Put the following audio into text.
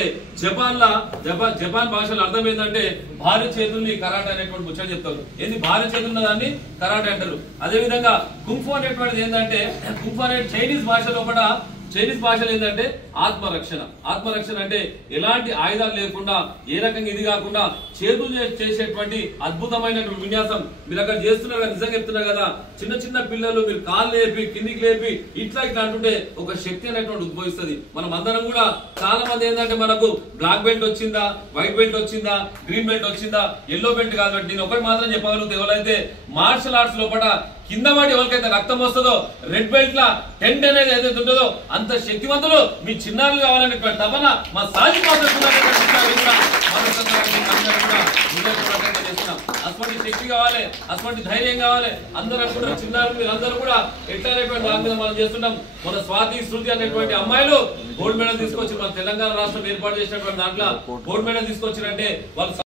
ఏంటంటే జపాన్ భాషలో అర్థం ఏంటంటే భారీ చేతుల్ని కరాటే అనేటువంటి ముచ్చట చెప్తారు. ఏంది భారీ చేతులు దాన్ని కరాటే అంటారు. అదే విధంగా కుంఫు అనేటువంటిది ఏంటంటే కుంఫు అనే చైనీస్ భాషలో ఏంటంటే ఆత్మరక్షణ అంటే ఎలాంటి ఆయుధాలు లేకుండా ఏ రకంగా ఇది కాకుండా చేతులు చేసేటువంటి అద్భుతమైనటువంటి విన్యాసం మీరు అక్కడ చేస్తున్నారు కదా. నిజంగా చెప్తున్నారు కదా, చిన్న చిన్న పిల్లలు మీరు కాళ్ళు లేపి కిందికి లేపి ఇట్లా అంటుంటే ఒక శక్తి అనేటువంటి ఉద్భవిస్తుంది. మనం అందరం కూడా చాలా మంది ఏంటంటే మనకు బ్లాక్ బెల్ట్ వచ్చిందా, వైట్ బెల్ట్ వచ్చిందా, గ్రీన్ బెల్ట్ వచ్చిందా, ఎల్లో బెల్ట్ కాదు. నేను ఒకటి మాత్రం చెప్పగలుగుతా, ఎవరైతే మార్షల్ ఆర్ట్స్ లోపల కింద పడి ఎవరికైతే రక్తం వస్తుందో రెడ్ బెల్ట్ లా టెంట్ అనేది ఏదైతే ఉంటుందో అంత శక్తివంతులు మీ చిన్నారులు కావాలనేటువంటి తపన మా సాజి అటువంటి శక్తి కావాలి, అటువంటి ధైర్యం కావాలి. అందరూ కూడా చిన్నారు మీరందరూ కూడా ఎట్లానేటువంటి దాని మీద మనం చేస్తున్నాం. మన స్వాతి శృతి అనేటువంటి అమ్మాయిలు గోల్డ్ మెడల్ తీసుకొచ్చి మన తెలంగాణ రాష్ట్రం ఏర్పాటు చేసినటువంటి దాంట్లో గోల్డ్ మెడల్ తీసుకొచ్చారంటే వాళ్ళు